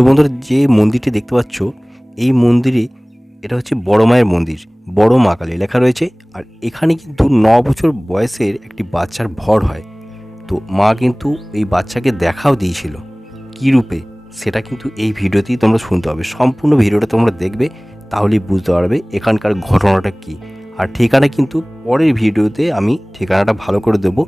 তো বন্ধুরা যে মন্দিরটি দেখতে পাচ্ছ, এই মন্দিরে এটা হচ্ছে বড় মায়ের মন্দির, বড় মা কালী লেখা রয়েছে। আর এখানে কিন্তু ন বছর বয়সের একটি বাচ্চার ভর হয়। তো মা কিন্তু এই বাচ্চাকে দেখাও দিয়েছিল। কী রূপে? সেটা কিন্তু এই ভিডিওতেই তোমরা শুনতে হবে সম্পূর্ণ ভিডিওটা তোমরা দেখবে, তাহলেই বুঝতে পারবে এখানকার ঘটনাটা কী। আর ঠিকানা কিন্তু পরের ভিডিওতে আমি ঠিকানাটা ভালো করে দেবো।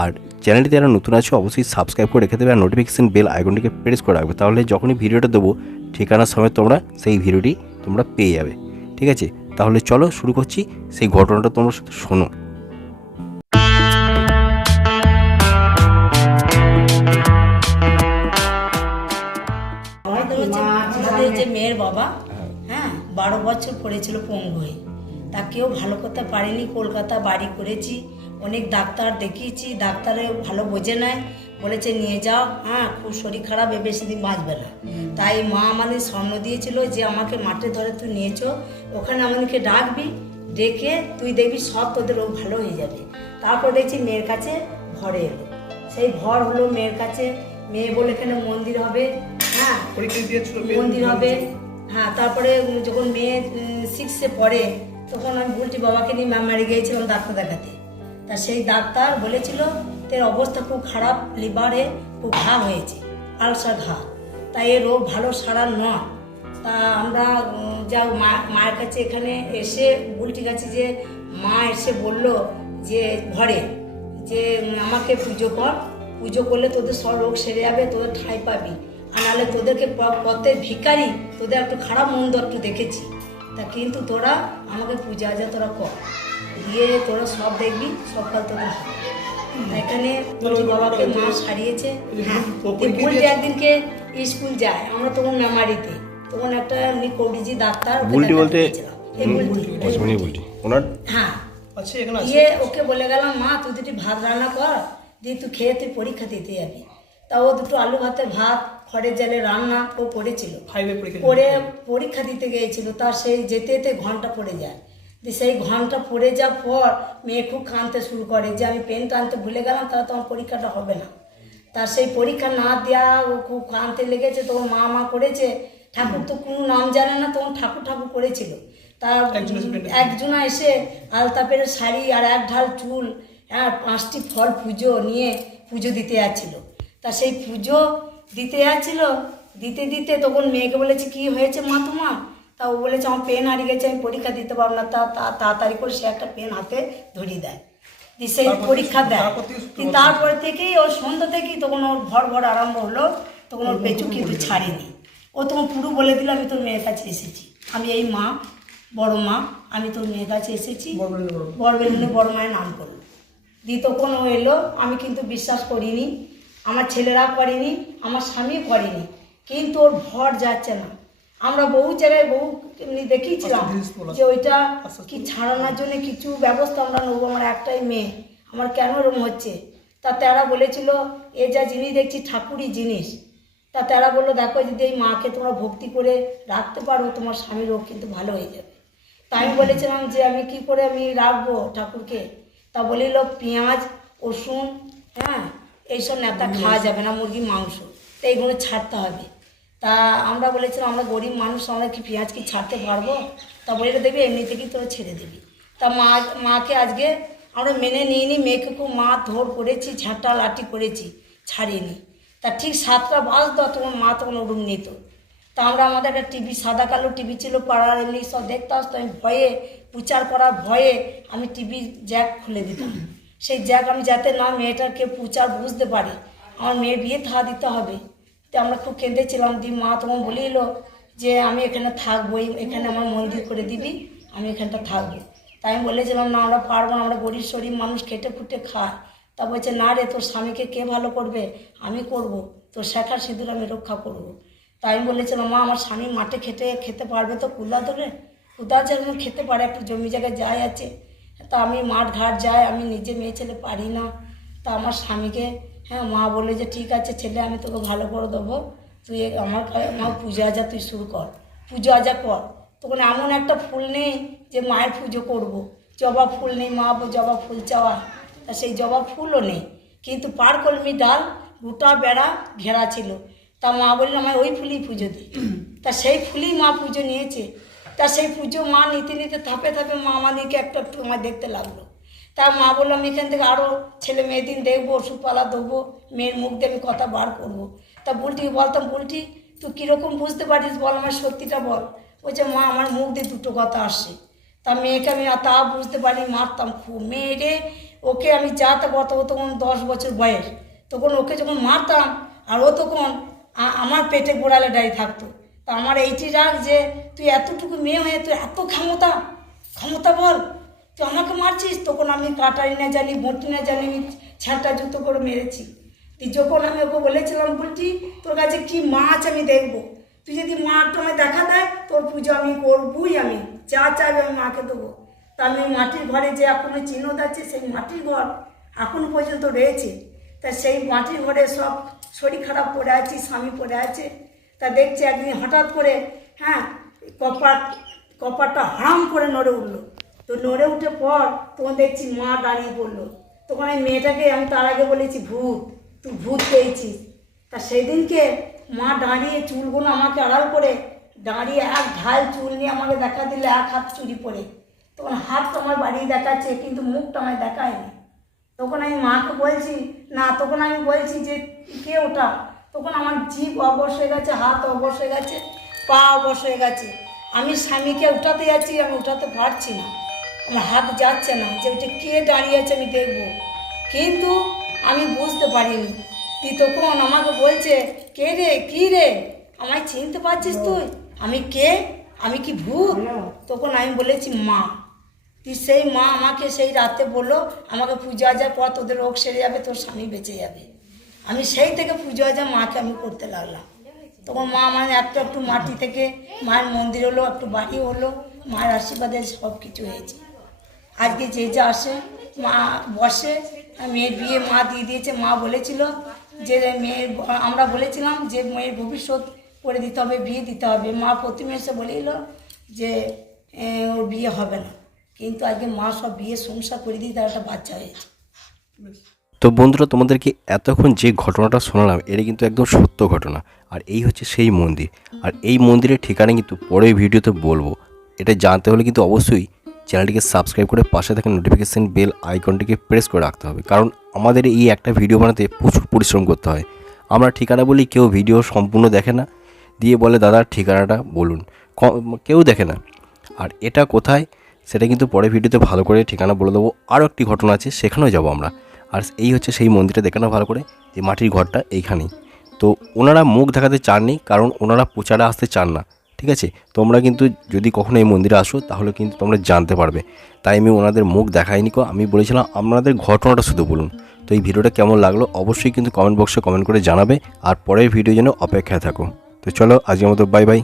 আর চ্যানেলটিতে যারা নতুন আছে, অবশ্যই সাবস্ক্রাইব করে রেখে দেবে আর নোটিফিকেশান বেল আইকনটিকে প্রেস করে রাখবে। তাহলে যখনই ভিডিওটা দেবো, ঠিকানার সময় তোমরা সেই ভিডিওটি তোমরা পেয়ে যাবে। ঠিক আছে? তাহলে চলো শুরু করছি সেই ঘটনাটা তোমরা শোনো। মেয়ের বাবা হ্যাঁ বারো বছর পড়েছিল পঙ্গু হয়ে। তা কেউ ভালো করতে পারেনি কলকাতা বাড়ি করেছি। অনেক ডাক্তার দেখিয়েছি ডাক্তারে ভালো বোঝে নেয় বলেছে নিয়ে যাও। হ্যাঁ খুব শরীর খারাপ এ বেশি দিন বাঁচবে না। তাই মা আমাদের স্বর্ণ দিয়েছিল যে আমাকে মাঠে ধরে তুই নিয়েছো। ওখানে আমাদেরকে ডাকবি ডেকে তুই দেখবি সব তোদের রোগ ভালো হয়ে যাবে। তারপর দেখছি মেয়ের কাছে ঘরে এলো। সেই ঘর হলো মেয়ের কাছে মেয়ে বলে এখানে মন্দির হবে। হ্যাঁ মন্দির হবে। হ্যাঁ তারপরে যখন মেয়ে সিক্সে পড়ে তখন আমি বুলটি বাবাকে নিয়ে মেমারি গিয়েছিলাম ডাক্তার দেখাতে। তা সেই ডাক্তার বলেছিল, তোর অবস্থা খুব খারাপ, লিভারে খুব ঘা হয়েছে, আলসার ঘা। তাই এ রোগ ভালো সারা নয়। তা আমরা যা মা- মায়ের কাছে এখানে এসে বুলটি কাছে যে মা এসে বলল যে, ঘরে, যে আমাকে পুজো কর। পুজো করলে তোদের সব রোগ সেরে যাবে, তোদের ঠাঁই পাবি। আর নাহলে তোদেরকে পথে ভিখারি, তোদের একটু খারাপ মন্দ একটু দেখেছি। তা কিন্তু তোরা আমাকে পূজা আজা তোরা কর। দিয়ে তোরা সব দেখবি সকাল তোদের হবে। এখানে বাবাকে মা সারিয়েছে হ্যাঁ একদিনকে স্কুল যায় আমরা তখন মেমারিতে তখন একটা এমনি কৌডিজি ডাক্তার বুলটি বলতে। বুলটি, আচ্ছা, ওনার? হ্যাঁ। এখানে ওকে বলে গেলাম মা তুই দুটি ভাত রান্না কর দিয়ে তুই খেয়ে তুই পরীক্ষা দিতে যাবি। তা ও দুটো আলু ভাতের ভাত খড়ের জালে রান্না ও করেছিল। ফাইভে পরীক্ষা পরে পরীক্ষা দিতে গিয়েছিল তার সেই যেতে যেতে ঘণ্টা পড়ে যায়। সেই ঘণ্টা পড়ে যাওয়ার পর মেয়ে খুব কাঁদতে শুরু করে যে আমি পেন টানতে ভুলে গেলাম তাহলে তোমার পরীক্ষাটা হবে না। তার সেই পরীক্ষা না দেওয়া ও খুব কাঁদতে লেগেছে তখন মা মা করেছে। ঠাকুর তো কোনো নাম জানে না তখন ঠাকুর ঠাকুর করেছিল। তার একজন এসে পেন- একজনা এসে আলতা পেরে শাড়ি আর এক ঢাল চুল আর পাঁচটি ফল পুজো নিয়ে পুজো দিতে যাচ্ছিল। তা সেই পুজো দিতে যাচ্ছিল দিতে দিতে তখন মেয়েকে বলেছে কি হয়েছে মা তোমার? তা ও বলেছে আমার পেন হারিয়ে গেছে আমি পরীক্ষা দিতে পারব না। তা তা- তাড়াতাড়ি করে সে একটা পেন হাতে ধরিয়ে দেয়। দিয়ে সেই পরীক্ষা দেয়। তারপর থেকেই ওর সন্ধ্যা থেকেই তখন ওর ভর ভর আরম্ভ হলো তখন ওর পেঁচু কিন্তু ছাড়েনি। ও তখন পুরো বলে দিল আমি তোর মেয়ের কাছে এসেছি। আমি এই মা বড় মা আমি তোর মেয়ের কাছে এসেছি। বড়বেলা বড় বড় বেলুনে বড় মায়ের নাম করল। দিয়ে তখন ও এলো আমি কিন্তু বিশ্বাস করিনি আমার ছেলেরা করেনি আমার স্বামী করেনি কিন্তু ওর ভর যাচ্ছে না। আমরা বহু জায়গায় বহু এমনি দেখিয়েছিলাম আচ্ছা। যে ওইটা আচ্ছা, কি ছাড়ানোর জন্য কিছু ব্যবস্থা আমরা নেব আমার একটাই মেয়ে। আমার কেন এরকম হচ্ছে? তা তারা বলেছিল এ যা জিনিস দেখছি ঠাকুরই জিনিস। তা তারা বলল দেখো যদি এই মাকে তোমরা ভক্তি করে রাখতে পারো তোমার স্বামীর রোগ কিন্তু ভালো হয়ে যাবে। তা আমি বলেছিলাম যে আমি কি করে আমি রাখব ঠাকুরকে? তা বলিল পেঁয়াজ রসুন হ্যাঁ এইসব নেতা খাওয়া যাবে না, মুরগির মাংস। তো এইগুলো ছাড়তে হবে। তা আমরা বলেছিলাম, আমরা গরিব মানুষ, আমরা কি পেঁয়াজ কি ছাড়তে পারব? তা বলে দেবে, এমনি থেকেই তোরা ছেড়ে দিবি। তা মা, মাকে আজকে আমরা মেনে নিইনি, মেয়েকে খুব মা ধর করেছি, ঝাঁটা লাঠি করেছি, ছাড়িনি। তা ঠিক সাতটা বাস বাজতো তখন মা তখন ওরম নিত। তা আমরা আমাদের একটা টিভি, সাদা কালো টিভি ছিল, পাড়ার এমনি সব দেখতে আসতো, আমি ভয়ে, প্রচার করার ভয়ে আমি টিভি জ্যাক খুলে দিতাম। সেই জ্যাক আমি যাতে না মেয়েটাকে প্রচার বুঝতে পারি, আমার মেয়ে বিয়ে থা দিতে হবে। তো আমরা খুব কেঁদেছিলাম দি মা তখন এলো যে আমি এখানে থাকবোই, এখানে আমার মন্দির করে দিবি, আমি এখানটা থাকব। তাই আমি বলেছিলাম, না আমরা পারব না, আমরা গরিব শরীর মানুষ খেটে খুটে খায়। তা বলছে, না রে, তোর স্বামীকে কে ভালো করবে? আমি করব, তোর শেখার সিঁদুর আমি রক্ষা করব। তাই আমি বলেছিলাম, মা, আমার স্বামী মাঠে খেটে খেতে পারবে তো কুলা ধরে কুদা যেমন খেতে পারে, একটু জমি জায়গায় যাই আছে। তা আমি মাঠ ঘাট যাই, আমি নিজে মেয়ে ছেলে পারি না। তা আমার স্বামীকে হ্যাঁ মা বলে যে, ঠিক আছে ছেলে, আমি তোকে ভালো করে দেবো। তুই আমার আমার পুজো আজা তুই শুরু কর। পুজো আজা কর। তখন এমন একটা ফুল নেই যে মায়ের পুজো করব। জবা ফুল নেই, মা জবা ফুল চাওয়া। তা সেই জবা ফুলও নেই। কিন্তু পার কলমি ডাল, গোটা বেড়া ঘেরা ছিল। তা মা বলল আমায় ওই ফুলই পুজো দিই তা সেই ফুলই মা পুজো নিয়েছে। তা সেই পুজো মা নিতে নিতে থাপে থাপে মা আমাদেরকে একটা একটু আমার দেখতে লাগল। তা মা বলল, আমি এখান থেকে আরও ছেলে মেয়ে দিন দেখব, ওষুধপালা দেবো মেয়ের মুখ দিয়ে আমি কথা বার করব। তা বুলটিকে বলতাম বুলটি, তুই কীরকম বুঝতে পারিস বল, আমার সত্যিটা বল। বলছে, মা, আমার মুখ দিয়ে দুটো কথা আসছে। তা মেয়েকে আমি তা বুঝতে পারি মারতাম খুব। মেয়েরে ওকে আমি যা তা ও তখন দশ বছর বয়স। তখন ওকে যখন মারতাম, আর ও তখন আমার পেটে গোড়ালে দাঁড়িয়ে থাকতো। তা আমার এইটি রাগ যে তুই এতটুকু মেয়ে হয়ে তুই এত ক্ষমতা ক্ষমতা বল। তুই আমাকে মারছিস, তখন আমি কাটারি না জানি বটি না জানি আমি ছ্যাঁটা জুতো করে মেরেছি। তুই যখন আমি ওকে বলেছিলাম বলছি তোর কাছে কি মাছ আমি দেখব? তুই যদি মাটা আমায় দেখা দেয়, তোর পুজো আমি করবই আমি। যা চাইবে আমি মাকে দেবো। তা আমি মাটির ঘরে যে এখনও চিহ্ন আছে, সেই মাটির ঘর এখনও পর্যন্ত রয়েছে। তা সেই মাটির ঘরে সব শরীর খারাপ পড়ে আছে, স্বামী পড়ে আছে। তা দেখছি একদিন হঠাৎ করে হ্যাঁ কপাট কপারটা হারাম করে নড়ে উঠল। তো নড়ে উঠে পর তখন দেখছি মা দাঁড়িয়ে পড়ল। তখন আমি মেয়েটাকে আমি তার আগে বলেছি, ভূত, তুই ভূত পেয়েছিস। তা সেই দিনকে মা দাঁড়িয়ে চুলগুলো আমাকে আড়াল করে দাঁড়িয়ে এক ঢাল চুল নিয়ে আমাকে দেখা দিলে, এক হাত চুরি পরে। তখন হাতটা আমার বাড়িয়ে দেখাচ্ছে, কিন্তু মুখটা আমায় দেখায়নি। তখন আমি মাকে বলছি, না, তখন আমি বলছি যে, কে ওটা? তখন আমার জিভ অবশ হয়ে গেছে হাত অবশ হয়ে গেছে পা অবশ হয়ে গেছে। আমি স্বামীকে উঠাতে যাচ্ছি আমি উঠাতে পারছি না। আমার হাত যাচ্ছে না যে ওটা কে দাঁড়িয়ে আছে আমি দেখব। কিন্তু আমি বুঝতে পারিনি। তুই তখন আমাকে বলছে কে রে কি রে? আমায় চিনতে পারছিস তুই? আমি কে? আমি কি ভূত? তখন আমি বলেছি মা। তুই সেই মা আমাকে সেই রাতে বলল আমাকে পুজো আজার পর তোদের রোগ সেরে যাবে তোর স্বামী বেঁচে যাবে। আমি সেই থেকে পুজো আজা মাকে আমি করতে লাগলাম। তখন মা আমার একটু একটু মাটি থেকে, মায়ের মন্দির হলো, একটু বাড়ি হলো, মায়ের আশীর্বাদে সব কিছু হয়েছে। আজকে যে যা আসে, মা বসে মেয়ের বিয়ে মা দিয়ে দিয়েছে। মা বলেছিল যে মেয়ের আমরা বলেছিলাম যে মেয়ের ভবিষ্যৎ করে দিতে হবে, বিয়ে দিতে হবে। মা প্রথমে এসে এলো যে ওর বিয়ে হবে না। কিন্তু আজকে মা সব বিয়ে সংসার করে দিয়ে তার একটা বাচ্চা হয়েছে। তো বন্ধুরা, তোমাদেরকে এতক্ষণ যে ঘটনাটা শোনালাম, এটা কিন্তু একদম সত্য ঘটনা। আর এই হচ্ছে সেই মন্দির। আর এই মন্দিরের ঠিকানা কিন্তু পরের ভিডিওতে বলব। এটা জানতে হলে কিন্তু অবশ্যই চ্যানেলটিকে সাবস্ক্রাইব করে পাশে থাকা নোটিফিকেশান বেল আইকনটিকে প্রেস করে রাখতে হবে। কারণ আমাদের এই একটা ভিডিও বানাতে প্রচুর পরিশ্রম করতে হয়। আমরা ঠিকানা বলি, কেউ ভিডিও সম্পূর্ণ দেখে না। দিয়ে বলে, দাদা, ঠিকানাটা বলুন। কেউ দেখে না। আর এটা কোথায়, সেটা কিন্তু পরে ভিডিওতে ভালো করে ঠিকানা বলে দেবো। আরও একটি ঘটনা আছে, সেখানেও যাব আমরা। আর এই হচ্ছে সেই মন্দিরটা দেখানো ভালো করে, যে মাটির ঘরটা এইখানেই। তো ওনারা মুখ দেখাতে চাননি, কারণ ওনারা প্রচারে আসতে চান না, ঠিক আছে? তোমরা কিন্তু যদি কখনো এই মন্দিরে আসো, তাহলে কিন্তু তোমরা জানতে পারবে। তাই আমি ওনাদের মুখ দেখাইনি কো, আমি বলেছিলাম আপনাদের ঘটনাটা শুধু বলুন। তো এই ভিডিওটা কেমন লাগল অবশ্যই কিন্তু কমেন্ট বক্সে কমেন্ট করে জানাবে, আর পরের ভিডিও যেন অপেক্ষায় থাকো। তো চলো আজকের মতো বাই বাই